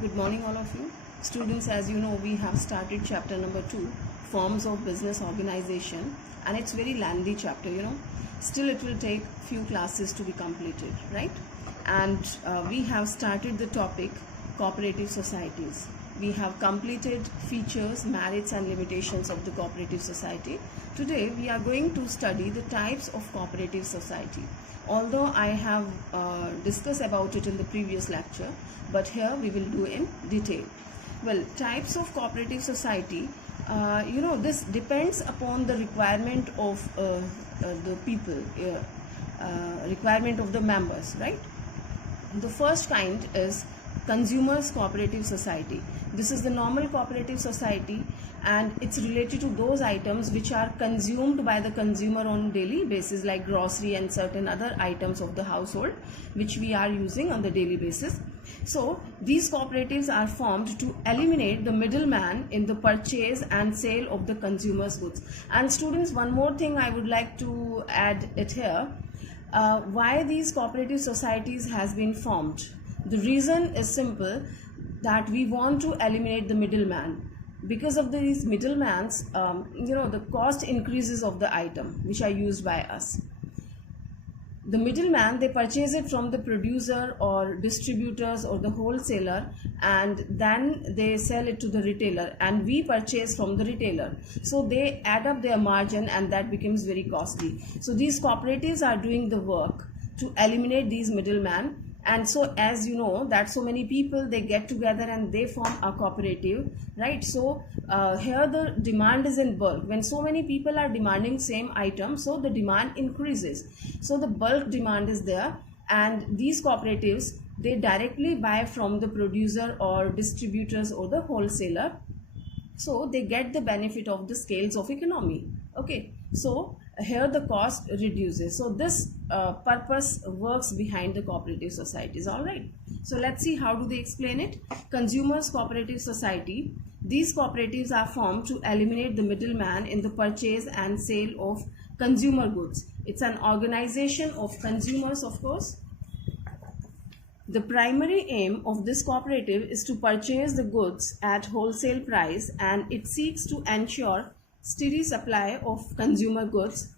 Good morning, all of you. Students, as you know, we have started chapter number 2, Forms of Business Organization, and it's very lengthy chapter. Still, it will take few classes to be completed, right? And we have started the topic cooperative societies. We have completed features, merits, and limitations of the cooperative society. Today, we are going to study the types of cooperative society. Although I have discussed about it in the previous lecture, but here we will do in detail. Well, types of cooperative society, this depends upon the requirement of the people, requirement of the members, right? The first kind is consumers cooperative society. This is the normal cooperative society, and it's related to those items which are consumed by the consumer on daily basis, like grocery and certain other items of the household which we are using on the daily basis. So these cooperatives are formed to eliminate the middleman in the purchase and sale of the consumer's goods. And students, one more thing I would like to add it here. Why these cooperative societies has been formed? The reason is simple, that we want to eliminate the middleman. Because of these middlemans, the cost increases of the item which are used by us. The middleman, they purchase it from the producer or distributors or the wholesaler, and then they sell it to the retailer, and we purchase from the retailer. So they add up their margin, and that becomes very costly. So these cooperatives are doing the work to eliminate these middlemen. And so, as you know, that so many people, they get together and they form a cooperative, right? So here the demand is in bulk. When so many people are demanding same item, so the demand increases. So the bulk demand is there, and these cooperatives, they directly buy from the producer or distributors or the wholesaler. So they get the benefit of the scales of economy. Okay, so here the cost reduces. So this purpose works behind the cooperative societies. All right, so let's see how do they explain it. Consumers cooperative society. These cooperatives are formed to eliminate the middleman in the purchase and sale of consumer goods. It's an organization of consumers, of course. The primary aim of this cooperative is to purchase the goods at wholesale price, and it seeks to ensure steady supply of consumer goods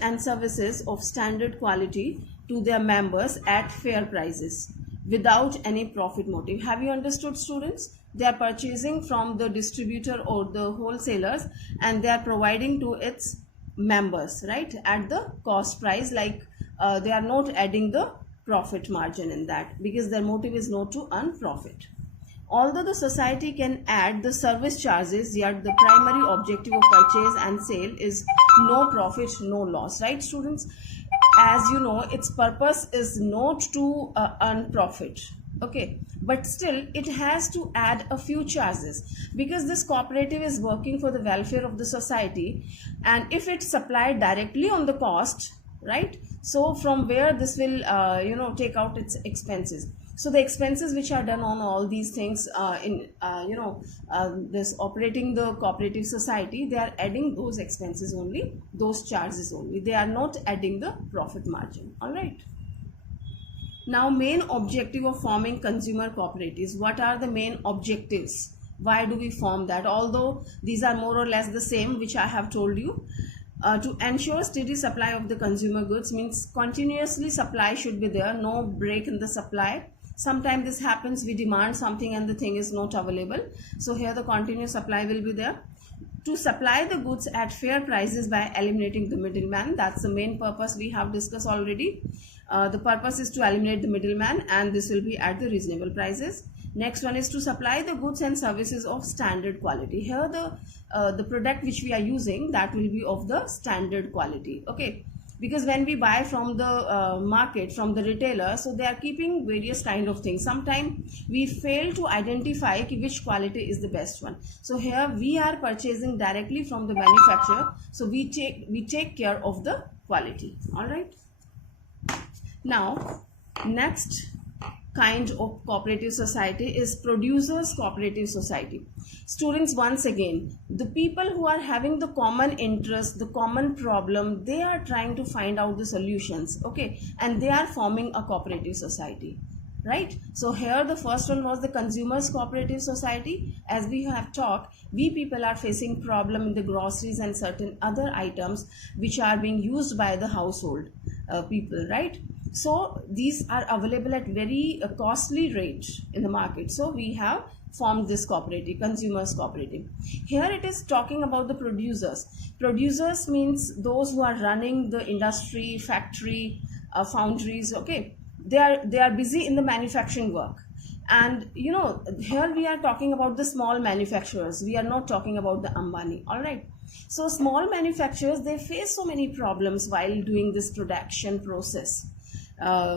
and services of standard quality to their members at fair prices without any profit motive. Have you understood, students? They are purchasing from the distributor or the wholesalers, and they are providing to its members, right, at the cost price. Like they are not adding the profit margin in that, because their motive is not to earn profit. Although the society can add the service charges, yet the primary objective of purchase and sale is no profit, no loss, right, students? As you know, its purpose is not to earn profit, okay, but still it has to add a few charges, because this cooperative is working for the welfare of the society, and if it's supplied directly on the cost, right, so from where this will take out its expenses. So the expenses which are done on all these things this operating the cooperative society, they are adding those expenses only, those charges only. They are not adding the profit margin. All right. Now, main objective of forming consumer cooperatives. What are the main objectives? Why do we form that? Although these are more or less the same, which I have told you. To ensure steady supply of the consumer goods, means continuously supply should be there, no break in the supply. Sometimes this happens, we demand something and the thing is not available. So here the continuous supply will be there. To supply the goods at fair prices by eliminating the middleman. That's the main purpose we have discussed already. The purpose is to eliminate the middleman, and this will be at the reasonable prices. Next one is to supply the goods and services of standard quality. Here the product which we are using, that will be of the standard quality. Okay, because when we buy from the market, from the retailer, so they are keeping various kind of things. Sometimes we fail to identify which quality is the best one. So here we are purchasing directly from the manufacturer, so we take care of the quality. All right. Now, next kind of cooperative society is producers cooperative society. Students, once again, the people who are having the common interest, the common problem, they are trying to find out the solutions, okay, and they are forming a cooperative society. right? So here the first one was the consumers cooperative society. As we have talked, we people are facing problem in the groceries and certain other items which are being used by the household people, right? So these are available at very costly rate in the market, so we have formed this cooperative, consumers cooperative. Here it is talking about the producers. Producers means those who are running the industry, factory, foundries, okay? They are busy in the manufacturing work. And you know, here we are talking about the small manufacturers, we are not talking about the Ambani, all right? So small manufacturers, they face so many problems while doing this production process.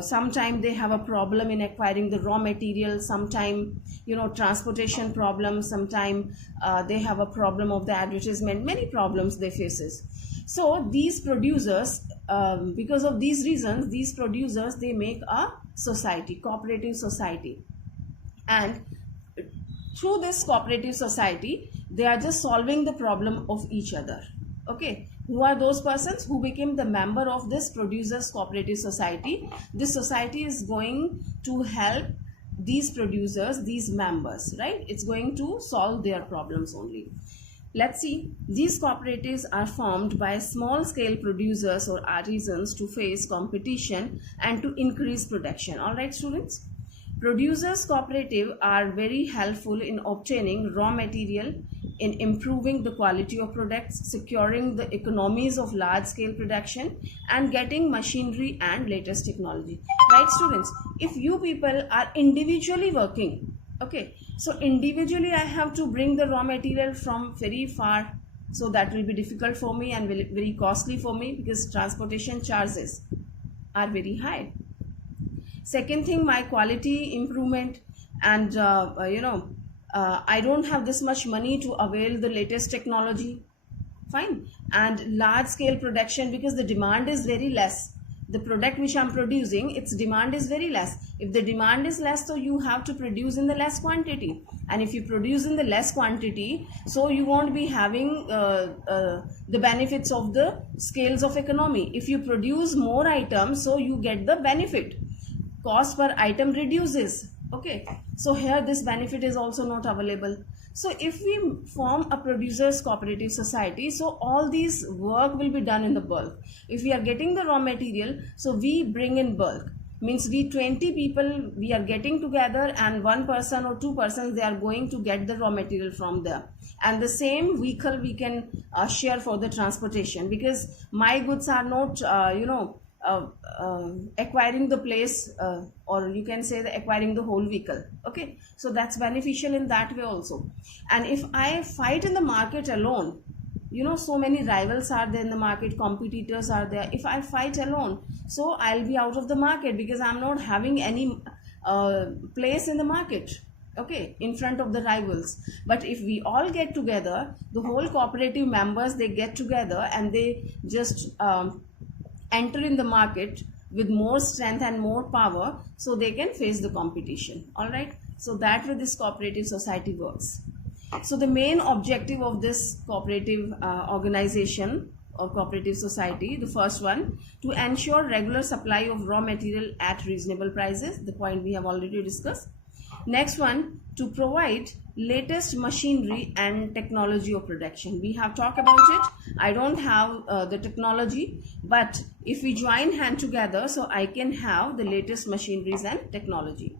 Sometimes they have a problem in acquiring the raw material, sometimes, you know, transportation problems, sometimes they have a problem of the advertisement, many problems they faces. So these producers, because of these reasons, these producers, they make a society, cooperative society. And through this cooperative society, they are just solving the problem of each other, okay? Who are those persons who became the member of this producers cooperative society? This society is going to help these producers, these members, right? It's going to solve their problems only. Let's see, these cooperatives are formed by small scale producers or artisans to face competition and to increase production. All right, students? Producers cooperative are very helpful in obtaining raw material, in improving the quality of products, securing the economies of large scale production, and getting machinery and latest technology. Right, students? If you people are individually working, okay, so individually I have to bring the raw material from very far, so that will be difficult for me and very costly for me because transportation charges are very high. Second thing, my quality improvement, and I don't have this much money to avail the latest technology, fine. And large scale production, because the demand is very less. The product which I'm producing, its demand is very less. If the demand is less, so you have to produce in the less quantity, and if you produce in the less quantity, so you won't be having the benefits of the scales of economy. If you produce more items, so you get the benefit, cost per item reduces, okay? So here this benefit is also not available. So if we form a producers cooperative society, so all these work will be done in the bulk. If we are getting the raw material, so we bring in bulk, means we 20 people, we are getting together, and one person or two persons, they are going to get the raw material from there, and the same vehicle we can share for the transportation, because my goods are not acquiring the place, or you can say the acquiring the whole vehicle, okay? So that's beneficial in that way also. And if I fight in the market alone, you know, so many rivals are there in the market, competitors are there. If I fight alone, so I'll be out of the market because I'm not having any place in the market, okay, in front of the rivals. But if we all get together, the whole cooperative members, they get together and they just enter in the market with more strength and more power, so they can face the competition. All right, so that way this cooperative society works. So the main objective of this cooperative organization or cooperative society, the first one, to ensure regular supply of raw material at reasonable prices, the point we have already discussed. Next one, to provide latest machinery and technology of production. We have talked about it. I don't have the technology, but if we join hand together, so I can have the latest machineries and technology.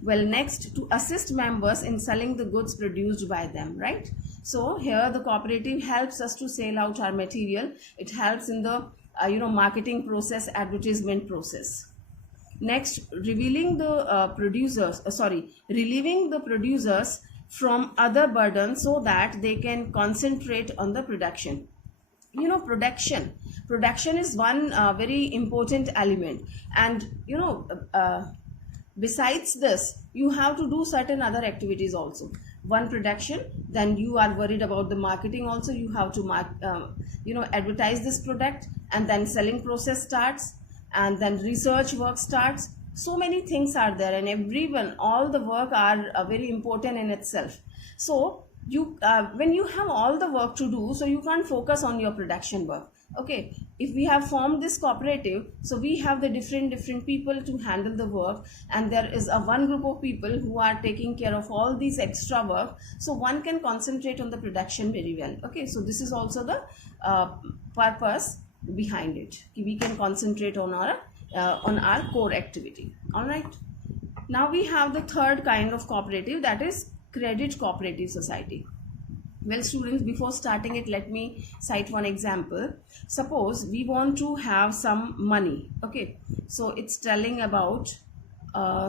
Well, next, to assist members in selling the goods produced by them, right? So here the cooperative helps us to sell out our material. It helps in the marketing process, advertisement process. Next, relieving the producers from other burdens so that they can concentrate on the production. You know, production is one very important element, and besides this, you have to do certain other activities also. One, production, then you are worried about the marketing also. You have to advertise this product, and then selling process starts, and then research work starts. So many things are there, and all the work are very important in itself. So you when you have all the work to do, so you can't focus on your production work, okay? if we have formed this cooperative, so we have the different people to handle the work, and there is a one group of people who are taking care of all these extra work, so one can concentrate on the production very well. Okay, so this is also the purpose behind it. We can concentrate on our core activity. All right, now we have the third kind of cooperative, that is credit cooperative society. Well, students, before starting it, let me cite one example. Suppose we want to have some money. Okay, so it's telling about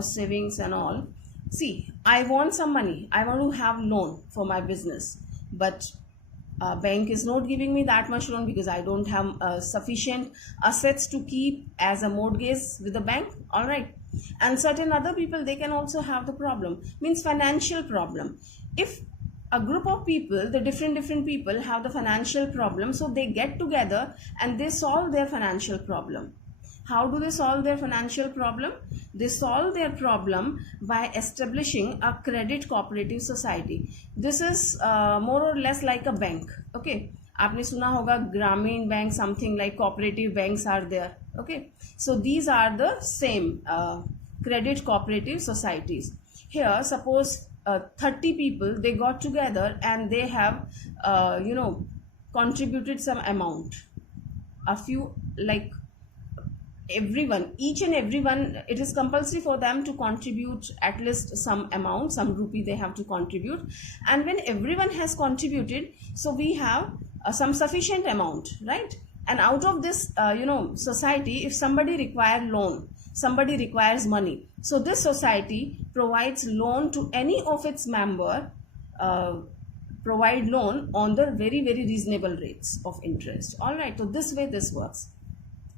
savings and all. See, I want some money. I want to have loan for my business, but bank is not giving me that much loan because I don't have sufficient assets to keep as a mortgage with the bank. All right, and certain other people, they can also have the problem, means financial problem. If a group of people, the different people have the financial problem, so they get together and they solve their financial problem. How do they solve their financial problem? They solve their problem by establishing a credit cooperative society. This is more or less like a bank. Okay, आपने सुना होगा ग्रामीण bank, something like cooperative banks are there. Okay, so these are the same credit cooperative societies. Here, suppose 30 people, they got together and they have contributed some amount, a few, like everyone, each and everyone, it is compulsory for them to contribute at least some amount, some rupee they have to contribute. And when everyone has contributed, so we have some sufficient amount, right? And out of this society, if somebody requires loan, somebody requires money, so this society provides loan to any of its member, provide loan on the very reasonable rates of interest. All right, so this way this works.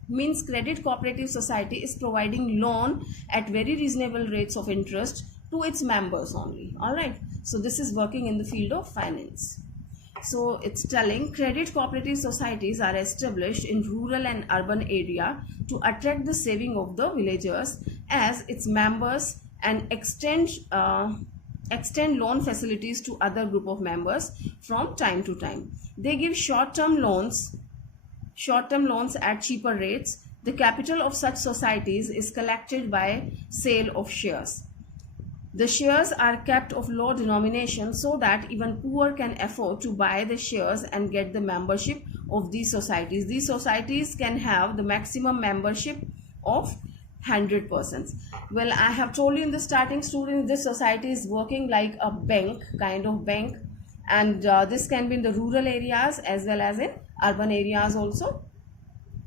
Means credit cooperative society is providing loan at very reasonable rates of interest to its members only. All right, so this is working in the field of finance. So it's telling credit cooperative societies are established in rural and urban area to attract the saving of the villagers as its members and extend loan facilities to other group of members from time to time. They give short-term loans at cheaper rates. The capital of such societies is collected by sale of shares. The shares are kept of low denomination so that even poor can afford to buy the shares and get the membership of these societies. These societies can have the maximum membership of 100 persons. Well, I have told you in the starting, students, this society is working like a bank, kind of bank, and this can be in the rural areas as well as in urban areas also.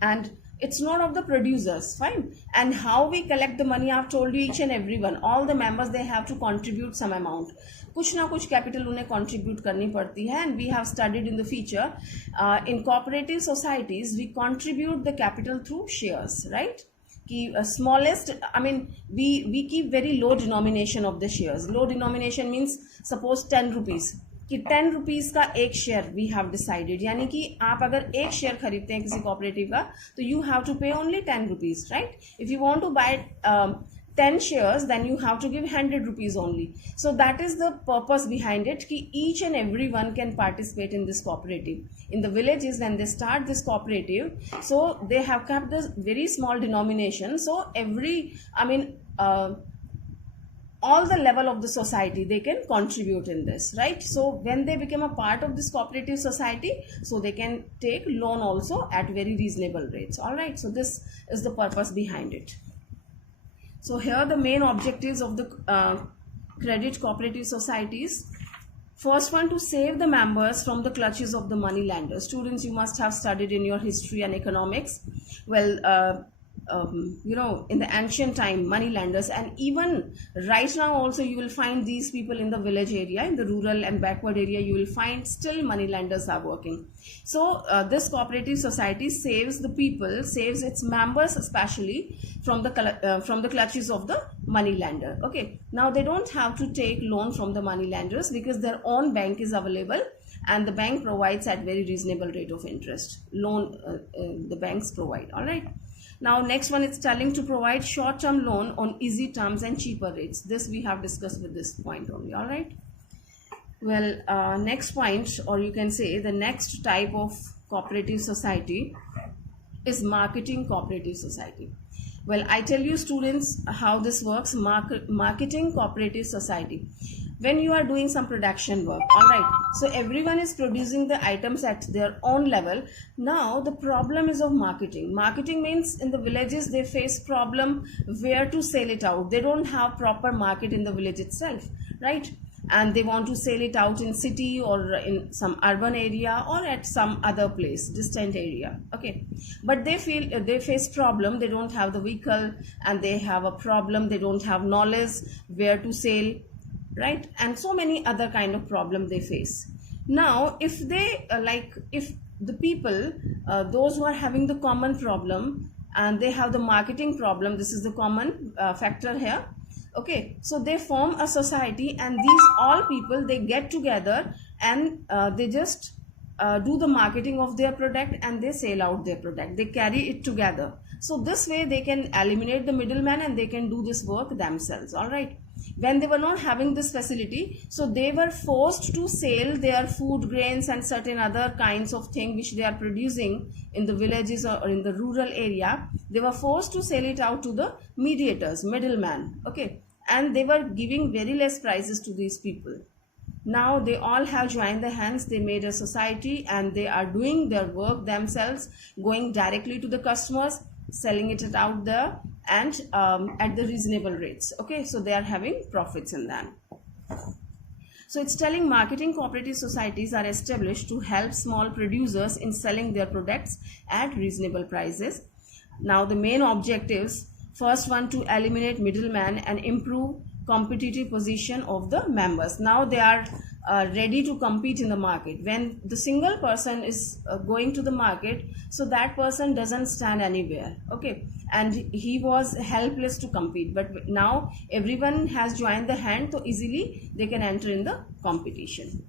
And it's not of the producers, fine. And how we collect the money, I've told you, each and everyone, all the members, they have to contribute some amount. कुछ ना कुछ capital उन्हें contribute करनी पड़ती है. And we have studied in the feature, in cooperative societies, we contribute the capital through shares, right? Smallest, I mean, we keep very low denomination of the shares. Low denomination means suppose 10 rupees. कि 10 rupees का एक share we have decided, यानी कि आप अगर एक share खरीदते हैं किसी कोऑपरेटिव का, तो you have to pay only 10 rupees, right? If you want to buy 10 shares, then you have to give 100 rupees only. So that is the purpose behind it, ki each and everyone can participate in this cooperative. In the villages, when they start this cooperative, so they have kept this very small denomination. So all the level of the society, they can contribute in this, right? So when they become a part of this cooperative society, so they can take loan also at very reasonable rates. All right, so this is the purpose behind it. So here the main objectives of the credit cooperative societies. First one, to save the members from the clutches of the money lenders. Students, you must have studied in your history and economics. Well, in the ancient time, money lenders, and even right now also you will find these people in the village area, in the rural and backward area, you will find still money lenders are working. So this cooperative society saves the people, saves its members especially from the clutches of the money lender. Okay, now they don't have to take loan from the money lenders because their own bank is available, and the bank provides at very reasonable rate of interest. Loan the banks provide. All right. Now next one is telling to provide short-term loan on easy terms and cheaper rates. This we have discussed with this point only. All right. Well, next point, or you can say the next type of cooperative society is marketing cooperative society. Well, I tell you students how this works. Marketing cooperative society. When you are doing some production work, all right, so everyone is producing the items at their own level. Now the problem is of marketing means in the villages they face problem where to sell it out. They don't have proper market in the village itself, right? And they want to sell it out in city or in some urban area or at some other place, distant area, okay? But they face problem. They don't have the vehicle, and they have a problem. They don't have knowledge where to sell, right? And so many other kind of problem they face. Now if they if the people, those who are having the common problem, and they have the marketing problem, this is the common factor here, okay? So they form a society, and these all people, they get together, and they just do the marketing of their product, and they sell out their product. They carry it together. So this way they can eliminate the middleman, and they can do this work themselves, all right? When they were not having this facility, so they were forced to sell their food grains and certain other kinds of things which they are producing in the villages or in the rural area. They were forced to sell it out to the mediators, middleman, okay? And they were giving very less prices to these people. Now they all have joined their hands. They made a society, and they are doing their work themselves, going directly to the customers, selling it out there, and at the reasonable rates, okay? So they are having profits in that. So it's telling marketing cooperative societies are established to help small producers in selling their products at reasonable prices. Now the main objectives: first one, to eliminate middleman and improve competitive position of the members. Now they are ready to compete in the market. When the single person is going to the market, so that person doesn't stand anywhere, okay? And he was helpless to compete. But now everyone has joined the hand, so easily they can enter in the competition.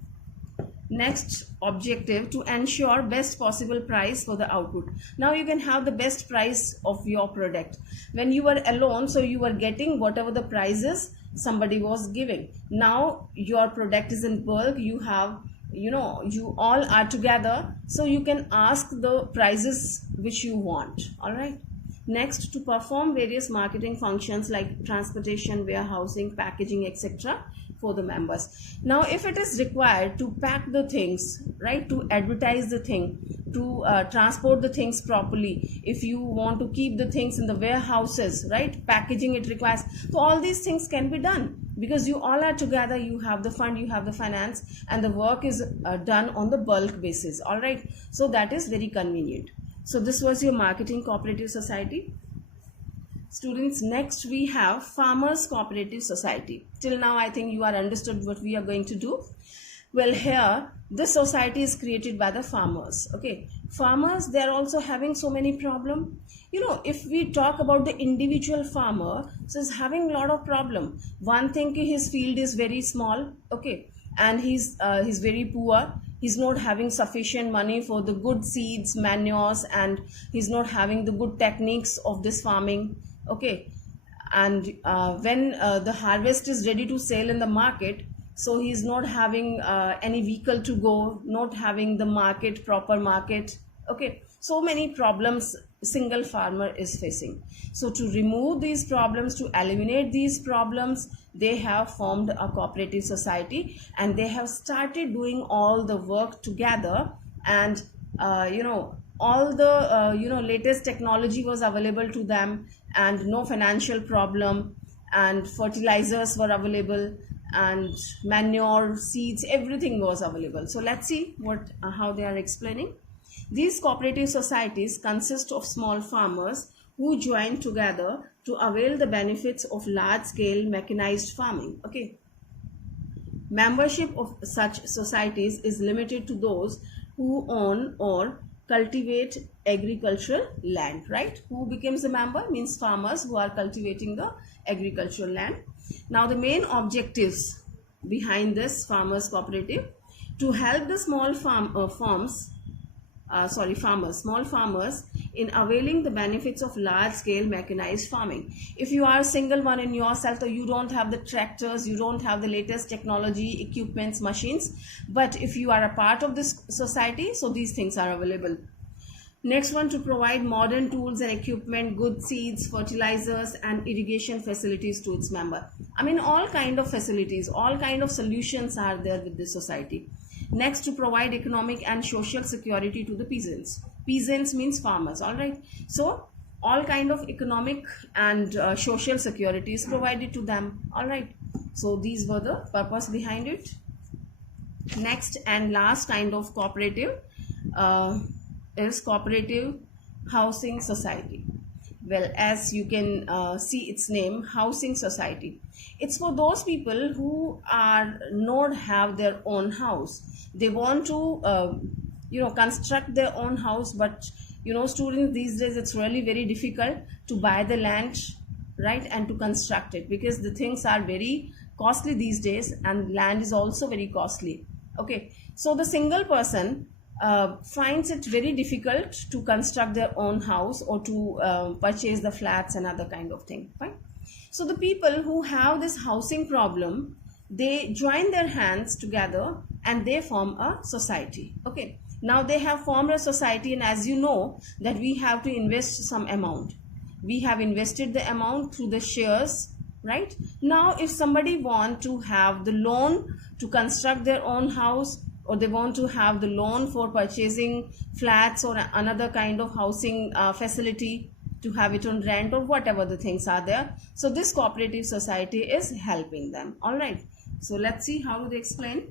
Next objective, to ensure best possible price for the output. Now you can have the best price of your product. When you were alone, so you were getting whatever the prices somebody was giving. Now your product is in bulk, you have, you all are together, so you can ask the prices which you want, all right? Next, to perform various marketing functions like transportation, warehousing, packaging, etc. for the members. Now if it is required to pack the things, right, to advertise the thing, to transport the things properly, if you want to keep the things in the warehouses, right, packaging it requires, so all these things can be done because you all are together, you have the fund, you have the finance, and the work is done on the bulk basis, all right? So that is very convenient. So this was your marketing cooperative society. Students, next we have farmers cooperative society. Till now I think you are understood what we are going to do. Well, here this society is created by the farmers, okay? Farmers, they are also having so many problems. If we talk about the individual farmer, so he's having a lot of problem. One thing, his field is very small, okay, and he's very poor. He's not having sufficient money for the good seeds, manures, and he's not having the good techniques of this farming, okay? And when the harvest is ready to sell in the market, so he's not having any vehicle to go, not having the market, proper market, okay? So many problems single farmer is facing. So to remove these problems, to eliminate these problems, they have formed a cooperative society, and they have started doing all the work together. And all the latest technology was available to them, and no financial problem, and fertilizers were available, and manure, seeds, everything was available. So let's see how they are explaining. These cooperative societies consist of small farmers who join together to avail the benefits of large-scale mechanized farming, okay? Membership of such societies is limited to those who own or cultivate agricultural land, right? Who becomes a member? Means farmers who are cultivating the agricultural land. Now the main objectives behind this farmers cooperative: to help the small small farmers in availing the benefits of large-scale mechanized farming. If you are a single one in yourself, so you don't have the tractors, you don't have the latest technology, equipments, machines, but if you are a part of this society, so these things are available. Next one, to provide modern tools and equipment, good seeds, fertilizers, and irrigation facilities to its member. I mean, all kind of facilities, all kind of solutions are there with this society. Next, to provide economic and social security to the peasants. Peasants means farmers, all right. So all kind of economic and social security is provided to them, all right. So these were the purpose behind it. Next and last kind of cooperative is cooperative housing society. Well, as you can see its name, housing society. It's for those people who are not have their own house. They want to construct their own house, but students these days, it's really very difficult to buy the land, right, and to construct it, because the things are very costly these days and land is also very costly. Okay, so the single person finds it very difficult to construct their own house or to purchase the flats and other kind of thing, fine. So the people who have this housing problem, they join their hands together and they form a society. Okay, now they have formed a society, and as you know that we have to invest some amount. We have invested the amount through the shares, right? Now if somebody want to have the loan to construct their own house, or they want to have the loan for purchasing flats or another kind of housing facility, to have it on rent or whatever the things are there, so this cooperative society is helping them, all right. So let's see how do they explain.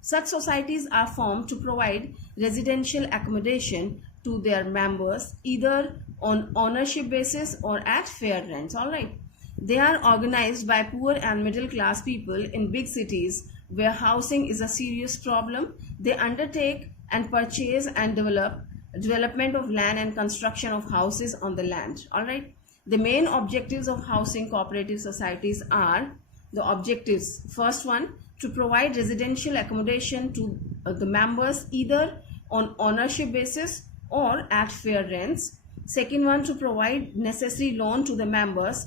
Such societies are formed to provide residential accommodation to their members, either on ownership basis or at fair rents, all right. They are organized by poor and middle class people in big cities where housing is a serious problem. They undertake and purchase and development of land and construction of houses on the land, all right. The main objectives of housing cooperative societies are the objectives. First one, to provide residential accommodation to the members either on ownership basis or at fair rents. Second one, to provide necessary loan to the members,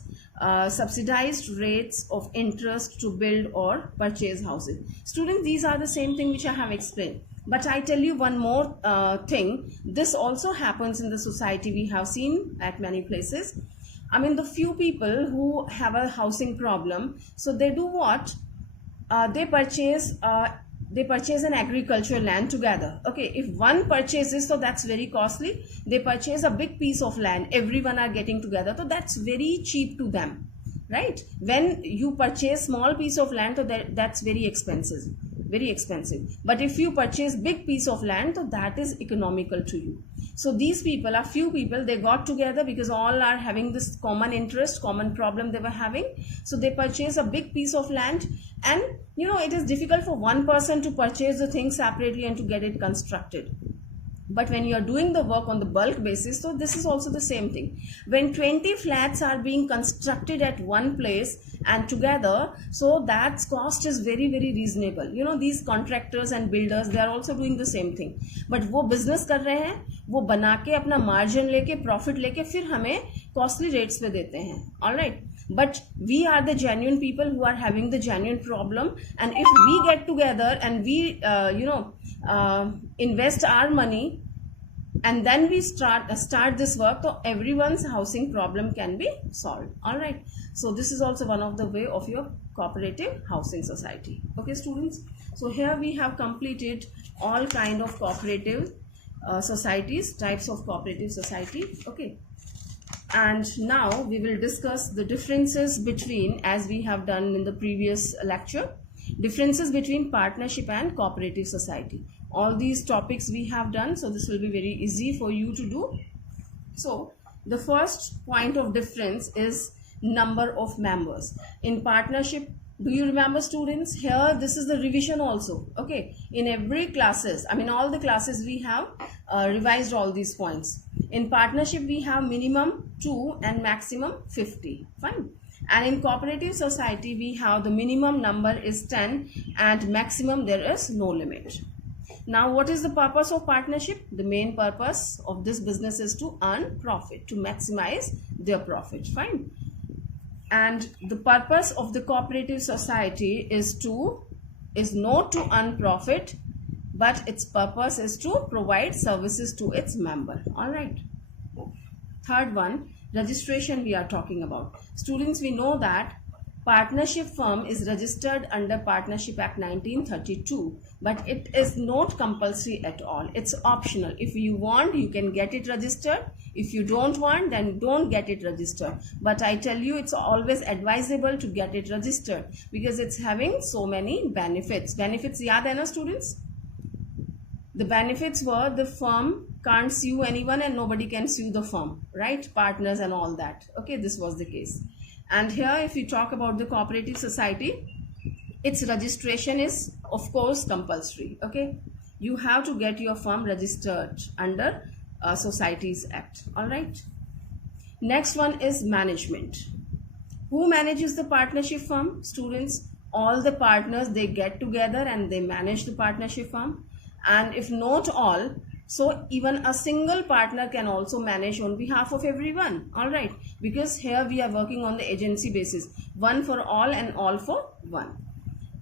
subsidized rates of interest to build or purchase houses. Students, these are the same thing which I have explained. But I tell you one more thing. This also happens in the society. We have seen at many places. I mean, the few people who have a housing problem, so they do what? They purchase an agricultural land together. Okay, if one purchases, so that's very costly. They purchase a big piece of land, everyone are getting together, so that's very cheap to them, right? When you purchase small piece of land, so that's very expensive. But if you purchase big piece of land, so that is economical to you. So these people are few people, they got together because all are having this common interest, common problem they were having. So they purchase a big piece of land, and it is difficult for one person to purchase the thing separately and to get it constructed. But when you are doing the work on the bulk basis, so this is also the same thing. When 20 flats are being constructed at one place and together, so that cost is very, very reasonable. These contractors and builders, they are also doing the same thing. But वो business कर रहे हैं, वो बना के अपना margin लेके, profit लेके, फिर हमें costly rates पे देते हैं. Alright. But we are the genuine people who are having the genuine problem, and if we get together and we invest our money and then we start this work, so everyone's housing problem can be solved, all right. So this is also one of the way of your cooperative housing society. Okay students, so here we have completed all kind of cooperative societies, types of cooperative society. Okay, and now we will discuss the differences between, as we have done in the previous lecture, differences between partnership and cooperative society. All these topics we have done, so this will be very easy for you to do. So the first point of difference is number of members. In partnership, do you remember students, here this is the revision also. Okay, in every classes, I mean all the classes we have revised all these points. In partnership we have minimum 2 and maximum 50, fine. And in cooperative society we have the minimum number is 10 and maximum there is no limit. Now what is the purpose of partnership? The main purpose of this business is to earn profit, to maximize their profit, fine. And the purpose of the cooperative society is not to earn profit, but its purpose is to provide services to its member. All right. Third one, registration we are talking about. Students, we know that partnership firm is registered under Partnership Act 1932, but it is not compulsory at all. It's optional. If you want, you can get it registered. If you don't want, then don't get it registered. But I tell you, it's always advisable to get it registered because it's having so many benefits. Benefits yaad hai na, students? The benefits were the firm can't sue anyone and nobody can sue the firm, right? Partners and all that. Okay, this was the case. And here, if you talk about the cooperative society, its registration is, of course, compulsory. Okay, you have to get your firm registered under Societies Act. All right. Next one is management. Who manages the partnership firm? Students, all the partners, they get together and they manage the partnership firm. And if not all, so even a single partner can also manage on behalf of everyone. All right, because here we are working on the agency basis, one for all and all for one.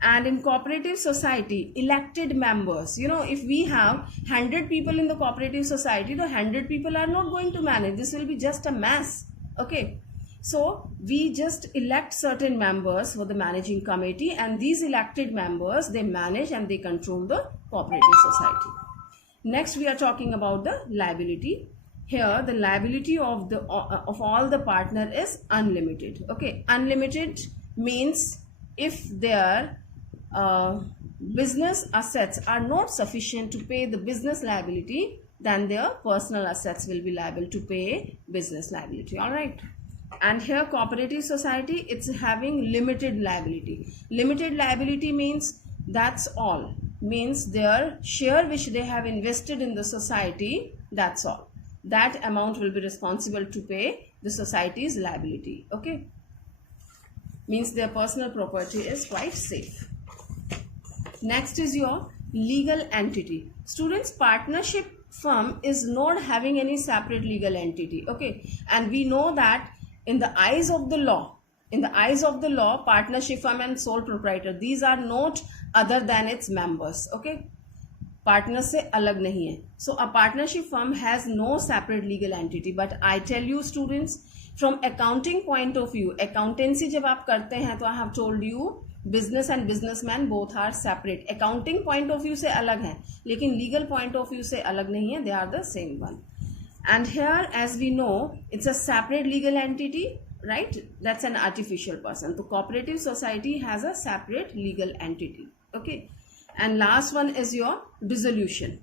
And in cooperative society, elected members, you know, if we have 100 people in the cooperative society, the 100 people are not going to manage. This will be just a mess. Okay, so we just elect certain members for the managing committee, and these elected members, they manage and they control the cooperative society. Next, we are talking about the liability. Here, the liability of all the partner is unlimited. Okay, unlimited means if their business assets are not sufficient to pay the business liability, then their personal assets will be liable to pay business liability. All right. And here, cooperative society, it's having limited liability. Limited liability means that's all. Means their share which they have invested in the society, that's all. That amount will be responsible to pay the society's liability. Okay. Means their personal property is quite safe. Next is your legal entity. Students, partnership firm is not having any separate legal entity. Okay. And we know that in the eyes of the law, partnership firm and sole proprietor, these are not other than its members. Okay, partner se alag nahi hai. So a partnership firm has no separate legal entity. But I tell you, students, from accounting point of view, accountancy jab aap karte hain, to I have told you business and businessman both are separate. Accounting point of view se alag hai, lekin legal point of view se alag nahi hai. They are the same one. And here, as we know, it's a separate legal entity, right? That's an artificial person. So cooperative society has a separate legal entity. Okay. And last one is your dissolution.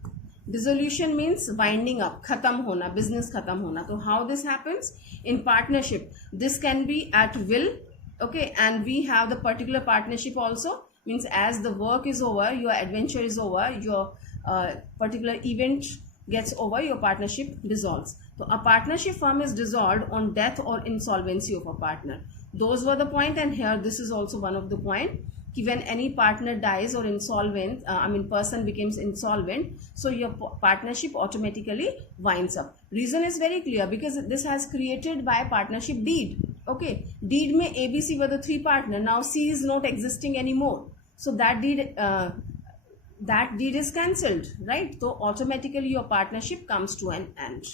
Dissolution means winding up, khatam hona, business khatam hona. So how this happens? In partnership, this can be at will. Okay. And we have the particular partnership also. Means as the work is over, your adventure is over, your particular event gets over, your partnership dissolves. So a partnership firm is dissolved on death or insolvency of a partner. Those were the point, and here this is also one of the point. When any partner dies or insolvent, person becomes insolvent, so your partnership automatically winds up. Reason is very clear, because this has created by partnership deed. Okay, deed mein ABC were the three partner. Now C is not existing anymore, so that deed is cancelled, right? So automatically your partnership comes to an end.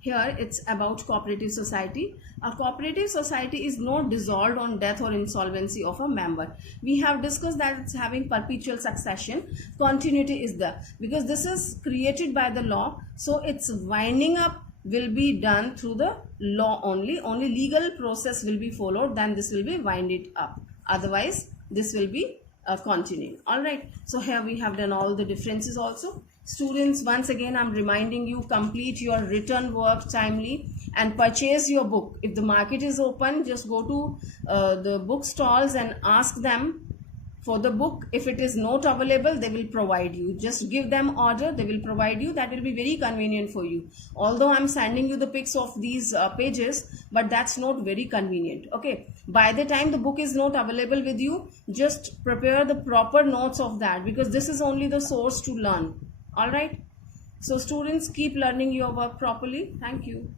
Here it's about cooperative society. A cooperative society is not dissolved on death or insolvency of a member. We have discussed that it's having perpetual succession. Continuity is there because this is created by the law. So its winding up will be done through the law only. Only legal process will be followed. Then this will be winded up. Otherwise, this will be continuing. All right. So here we have done all the differences also. Students, once again, I'm reminding you, complete your written work timely and purchase your book. If the market is open, just go to the book stalls and ask them for the book. If it is not available, they will provide you. Just give them order, they will provide you. That will be very convenient for you. Although I'm sending you the pics of these pages, but that's not very convenient. Okay. By the time the book is not available with you, just prepare the proper notes of that, because this is only the source to learn. All right. So students, keep learning your work properly. Thank you.